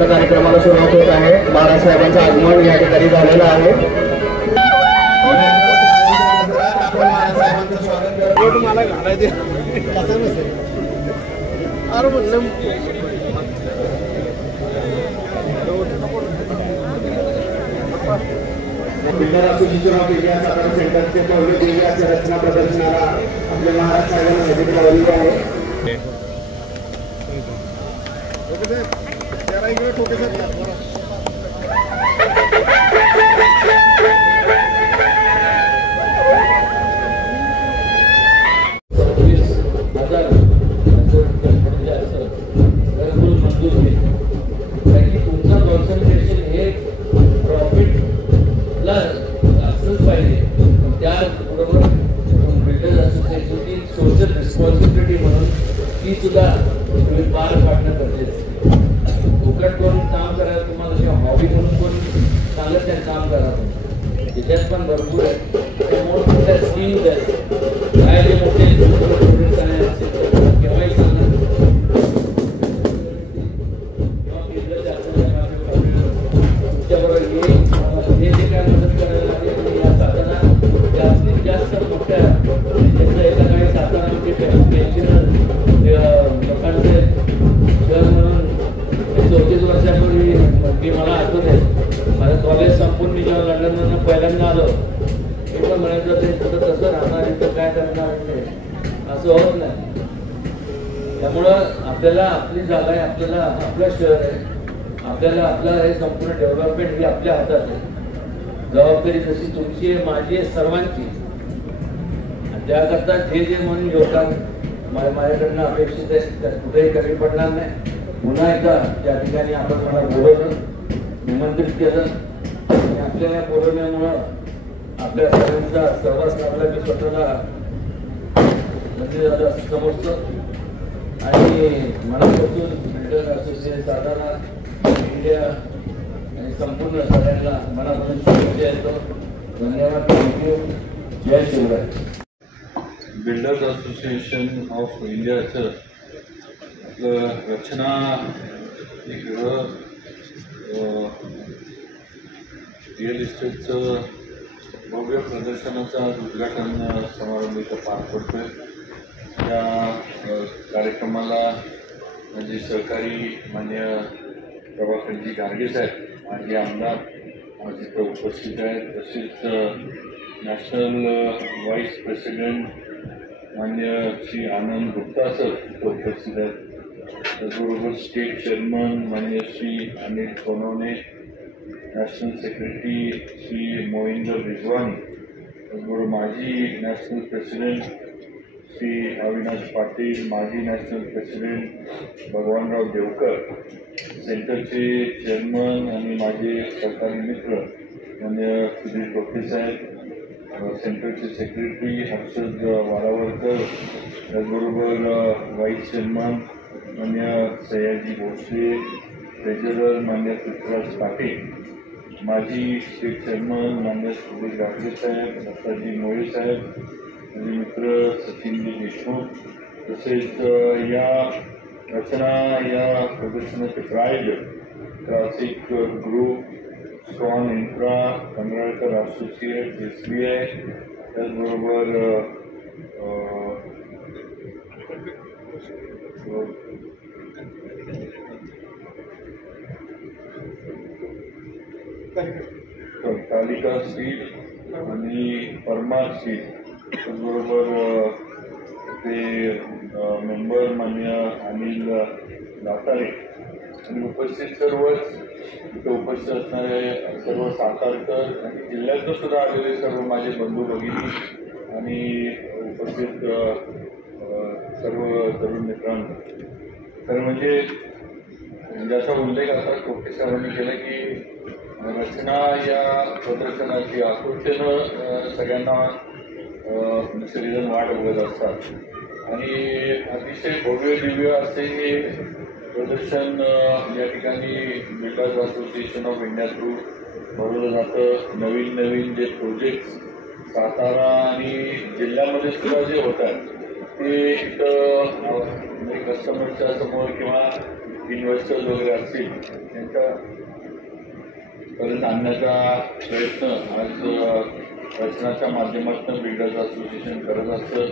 कार्यक्रमाला सुरुवात होत आहे। बाळासाहेबांचं आगमन या ठिकाणी झालेलं आहे। मला घालायचे अरे म्हणलं builder association of India Satara सेंटरचे भव्य दिव्य अशा रचना प्रदर्शनाला आपल्या महाराज साहेबांना हजेरी लावलेली आहे। सोशल रिस्पॉन्सिबिलिटी म्हणून ती सुद्धा तुम्ही पार पाडणं गरजेचं आहे। फुकट करून काम करायला तुम्हाला किंवा हॉबी म्हणून कोण चांगलं त्या काम करा त्याच्यात पण भरपूर आहे। मोठमोठ्या स्कीम्स आहेत काय जे मोठे प्रोजेक्ट करायचे असेल तर केव्हाही सांगा तुमच्याबरोबर हे जे काय मदत करायला लागेल या साधना जास्तीत जास्त मोठ्या एका काही सातारामध्ये पेन्शनर लोकांचे शहर म्हणून 34 वर्षापूर्वी मी मला आठवते माझं कॉलेज संपून मी जेव्हा लंडनमधून पहिल्यांदा आलो मी पण म्हणायचं ते थोडं तसं राहणार इथं काय करणार असं होत नाही। त्यामुळं आपल्याला आपली जागा आहे, आपल्याला आपलं शहर आहे, आपल्याला आपलं हे संपूर्ण डेव्हलपमेंट ही आपल्या हातात आहे। जबाबदारी जशी तुमची आहे माझी आहे सर्वांची। त्याकरता जे जे म्हणून योगदान माझ्याकडनं अपेक्षित आहे त्यात कुठेही कमी पडणार नाही। पुन्हा एकदा त्या ठिकाणी आपण मला बोलवलं निमंत्रित केलं आणि आपल्याला बोलवण्यामुळं आपल्या सर्वांचा सहवास लाभला मी स्वतःला म्हणजे झालं असं समजतं आणि मनापासून बिल्डर असोसिएशन सातारा इंडिया आणि संपूर्ण सगळ्यांना मनापासून शुभेच्छा देतो। धन्यवाद, थँक्यू, जय शिवराय। बिल्डर्स असोसिएशन ऑफ इंडियाचं आपलं रचना एक रिअल इस्टेटचं भव्य प्रदर्शनाचा आज उद्घाटन समारंभ इथं पार पडतोय। त्या कार्यक्रमाला म्हणजे सहकारी मान्य प्रभाकरजी गार्गे साहेब माजी आमदार आज इथं उपस्थित आहेत। तसेच नॅशनल व्हाईस प्रेसिडेंट मान्य श्री आनंद गुप्ता सर इथं उपस्थित आहेत। त्याचबरोबर स्टेट चेअरमन मान्य श्री अनिल सोनवणे, नॅशनल सेक्रेटरी श्री मोहिंदर रिजवानी, त्याचबरोबर माजी नॅशनल प्रेसिडेंट श्री अविनाश पाटील, माजी नॅशनल प्रेसिडेंट भगवानराव देवकर, सेंटरचे चेअरमन आणि माझे सहकारी मित्र मान्य सुधीर टोपे साहेब, सेंटरचे सेक्रेटरी हर्षद वारावरकर, त्याचबरोबर व्हाईस चेअरमन मान्य सयाजी भोसले, ट्रेजरर मान्य पृथ्वीराज पाटील, माजी स्टेट चेअरमन मान्य सुधीर गाडगे साहेब, दत्ताजी मोळे साहेब, माझे मित्र सचिनजी देशमुख, तसेच या रचना या प्रदर्शनाचे प्रायोजक Classic Group, Strong Infra, Kangralkar Associates, SBI, त्याचबरोबर तालिका स्टील आणि परमार स्टील, त्याचबरोबर ते मेंबर मान्य अनिल दातारे आणि उपस्थित सर्वच इथं उपस्थित असणारे सर्व सातारकर आणि जिल्ह्यातून सुद्धा आलेले सर्व माझे बंधू भगिनी आणि उपस्थित सर्व तरुण मित्रांनो, तर म्हणजे ज्याचा उल्लेख आता टोपे साहेबांनी केला की रचना या प्रदर्शनाची आकृतीनं सगळ्यांना सगळेजण वाट बघत असतात आणि अतिशय भव्य दिव्य असे हे प्रदर्शन या ठिकाणी builders association of India through भरवलं जातं। नवीन नवीन जे प्रोजेक्ट्स सातारा आणि जिल्ह्यामध्ये सुद्धा जे होत आहेत ते इथं कस्टमरच्या समोर किंवा इन्व्हेस्टर्स वगैरे असतील त्यांच्यापर्यंत आणण्याचा प्रयत्न आज रचनाच्या माध्यमातून बिल्डर्स असोसिएशन करत असतं.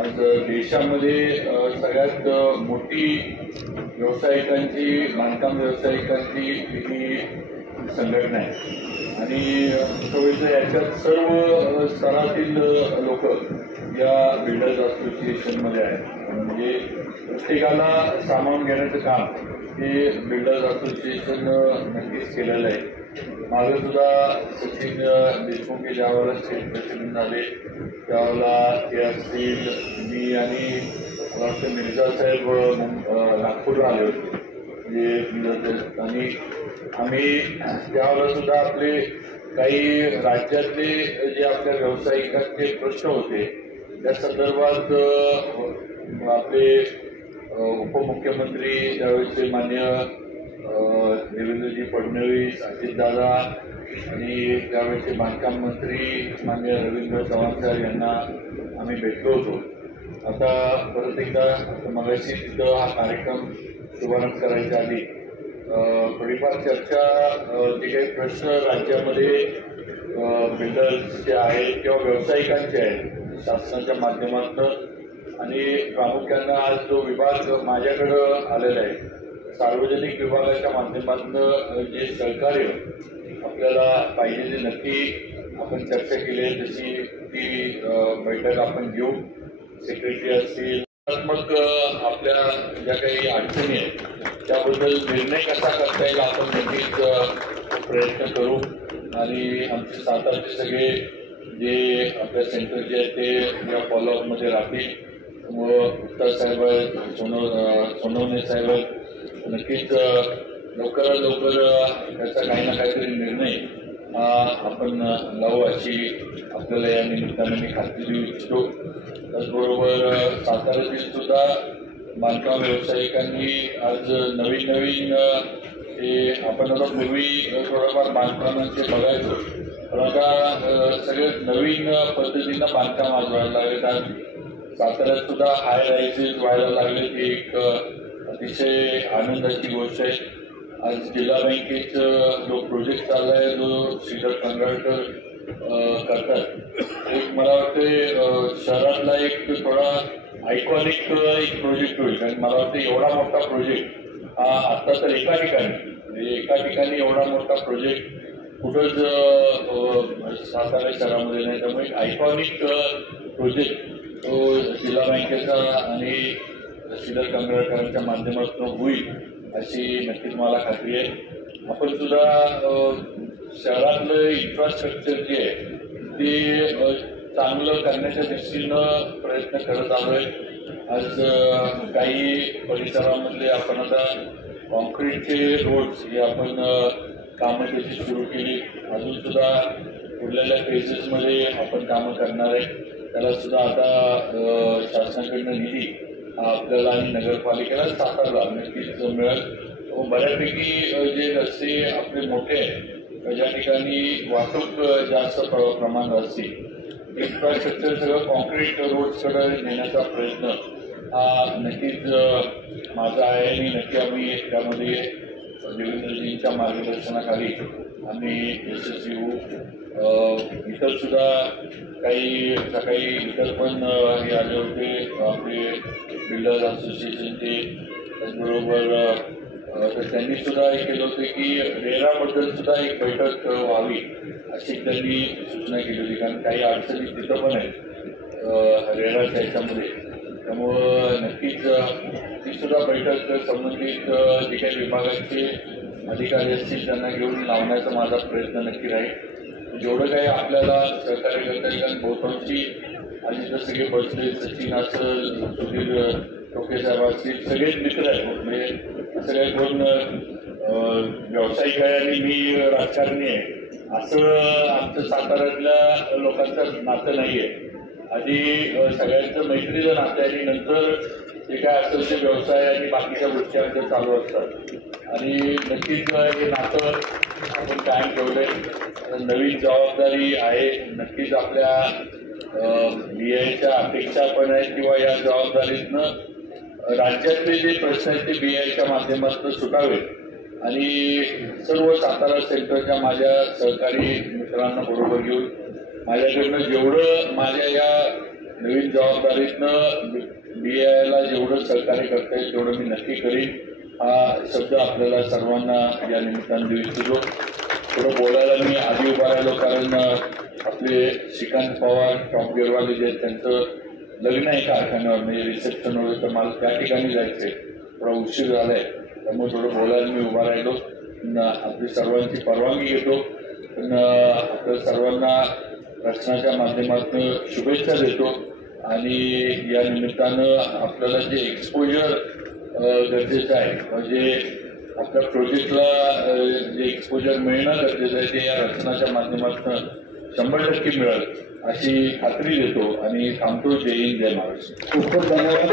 आज देशामध्ये सगळ्यात मोठी व्यावसायिकांची बांधकाम व्यावसायिकांची ही संघटना आहे आणि याच्यात सर्व स्तरातील लोक या बिल्डर्स असोसिएशनमध्ये आहेत. म्हणजे प्रत्येकाला सामावून घेण्याचं काम हे बिल्डर्स असोसिएशन नक्कीच केलेलं आहे. मागे सुद्धा सचिन देशमुख हे ज्यावेळेला स्टेट प्रेसिडेंट झाले त्यावेळेला ते असतील मी आणि मला वाटतं मिर्झा साहेब नागपूरला आले होते म्हणजे आणि आम्ही त्यावेळेला सुद्धा आपले काही राज्यातले जे आपल्या व्यावसायिकांचे प्रश्न होते त्या संदर्भात आपले उपमुख्यमंत्री त्यावेळेचे मान्य देवेंद्रजी फडणवीस अजितदादा आणि त्यावेळेचे बांधकाम मंत्री मान्य रवींद्र चव्हाण साहेब यांना आम्ही भेटलो होतो. आता परत एकदा मगाशी तिथं हा कार्यक्रम शुभारंभ करायच्या आधी थोडीफार चर्चा जे काही प्रश्न राज्यामध्ये बिल्डर्सचे आहेत किंवा व्यावसायिकांचे आहेत शासनाच्या माध्यमातून आणि प्रामुख्यानं आज जो विभाग माझ्याकडं आलेला आहे सार्वजनिक विभागाच्या माध्यमातून जे सहकार्य आपल्याला पाहिजे ते नक्की आपण चर्चा केली आहे तशी ती बैठक आपण घेऊ. सेक्रेटरी असतील मग आपल्या ज्या काही अडचणी आहेत त्याबद्दल निर्णय कसा करता येईल आपण नक्कीच प्रयत्न करू आणि आमचे सातारचे सगळे जे आपल्या सेंटरचे आहेत ते या फॉलोअपमध्ये राहतील. व उत्तर साहेब सोनवणे साहेब नक्कीच लवकरात लवकर त्याचा काही ना काहीतरी निर्णय आपण लावू अशी आपल्याला या निमित्ताने मी खात्री देऊ इच्छितो. त्याचबरोबर साताऱ्यातील सुद्धा बांधकाम व्यावसायिकांनी आज नवीन नवीन हे आपण आता पूर्वी थोडंफार बांधकामांचे बघायचो पण आता सगळे नवीन पद्धतीनं बांधकाम आज व्हायला लागले. आज साताऱ्यात सुद्धा हाय रायझेस व्हायला लागले ती एक अतिशय आनंदाची गोष्ट आहे. आज जिल्हा बँकेचं जो प्रोजेक्ट चालला आहे जो श्रीधर कंगळकर करतात एक मला वाटतं शहरातला एक थोडा आयकॉनिक एक प्रोजेक्ट होईल कारण मला वाटतं एवढा मोठा प्रोजेक्ट हा आत्ता तर एका ठिकाणी एवढा मोठा प्रोजेक्ट कुठंच सातारा शहरामध्ये नाही. त्यामुळे आयकॉनिक प्रोजेक्ट तो जिल्हा बँकेचा आणि श्रीधर कंगळकरांच्या माध्यमातून होईल अशी नक्कीच मला खात्री आहे. आपण सुद्धा शहरातलं इन्फ्रास्ट्रक्चर जे आहे ते चांगलं करण्याच्या दृष्टीनं प्रयत्न करत आलोय. आज काही परिसरामधले आपण आता कॉन्क्रीटचे रोड्स हे आपण कामं त्याची सुरू केली. अजून सुद्धा उरलेल्या फेजेसमध्ये आपण कामं करणार आहे. त्याला सुद्धा आता शासनाकडनं निधी आपल्याला आणि नगरपालिकेला सातारला नक्कीच मिळेल. बऱ्यापैकी जे रस्ते आपले मोठे आहेत ज्या ठिकाणी वाहतूक जास्त प्रमाणात असते इन्फ्रास्ट्रक्चर सगळं कॉन्क्रीट रोड्सकडे नेण्याचा प्रयत्न हा नक्कीच माझा आहे आणि नक्की आम्ही त्यामध्ये देवेंद्रजींच्या मार्गदर्शनाखाली आम्ही यशस्वी होऊ. इतर सुद्धा काही सकाळी इतर पण हे आले होते आपले बिल्डर्स असोसिएशनचे. त्याचबरोबर तर त्यांनी सुद्धा हे केलं होतं की रेराबद्दल सुद्धा एक बैठक व्हावी अशी त्यांनी सूचना केली होती कारण काही अडचणी तिथं पण आहेत रेराच्या ह्याच्यामध्ये. त्यामुळं नक्कीच ती सुद्धा बैठक संबंधित जे काही विभागाचे अधिकारी असतील त्यांना घेऊन लावण्याचा माझा प्रयत्न नक्की राहील. जेवढं काही आपल्याला सहकार्य करता येईल कारण बहुतांशी आणि तर सगळे बसले सचिन असेल सुधीर टोके साहेब असतील सगळेच मित्र आहेत. म्हणजे सगळे कोण व्यावसायिक आहे आणि मी राजकारणी आहे असं आमचं साताऱ्यातल्या लोकांचं नातं नाही आहे. आधी सगळ्यांचं मैत्रीचं नातं आहे आणि नंतर जे काय असेल ते व्यवसाय आणि बाकीच्या गोष्टी आमच्या चालू असतात आणि नक्कीच हे नातं आपण कायम ठेवलंय. नवीन जबाबदारी आहे नक्कीच आपल्या BIच्या अपेक्षा पण आहेत किंवा या जबाबदारीतनं राज्यातले जे प्रश्न आहेत ते BIच्या माध्यमातून सुटावेत आणि सर्व सातारा सेंटरच्या माझ्या सहकारी मित्रांना बरोबर घेऊन माझ्याकडनं जेवढं माझ्या या नवीन जबाबदारीतनं BIला जेवढं सहकार्य करता येईल तेवढं मी नक्की करीन हा शब्द आपल्याला सर्वांना या निमित्तानं देऊ इच्छितो. थोडं बोलायला मी आधी उभा राहिलो कारण आपले श्रीकांत पवार टॉप गेअरवाले जे आहेत त्यांचं लग्न आहे कारखान्यावर म्हणजे रिसेप्शनवर तर मला त्या ठिकाणी जायचंय थोडा उशीर झालाय त्यामुळे थोडं बोलायला मी उभा राहिलो. आपली सर्वांची परवानगी घेतो पण आपल्या सर्वांना रचनाच्या माध्यमातून शुभेच्छा देतो आणि या निमित्तानं आपल्याला जे एक्सपोजर गरजेचं आहे म्हणजे आपल्या प्रोजेक्टला जे एक्सपोजर मिळणं गरजेचं आहे ते या रचनाच्या माध्यमातून 100% मिळेल अशी खात्री देतो आणि थांबतो. जय हिंद जय महाराष्ट्र. खूप खूप धन्यवाद.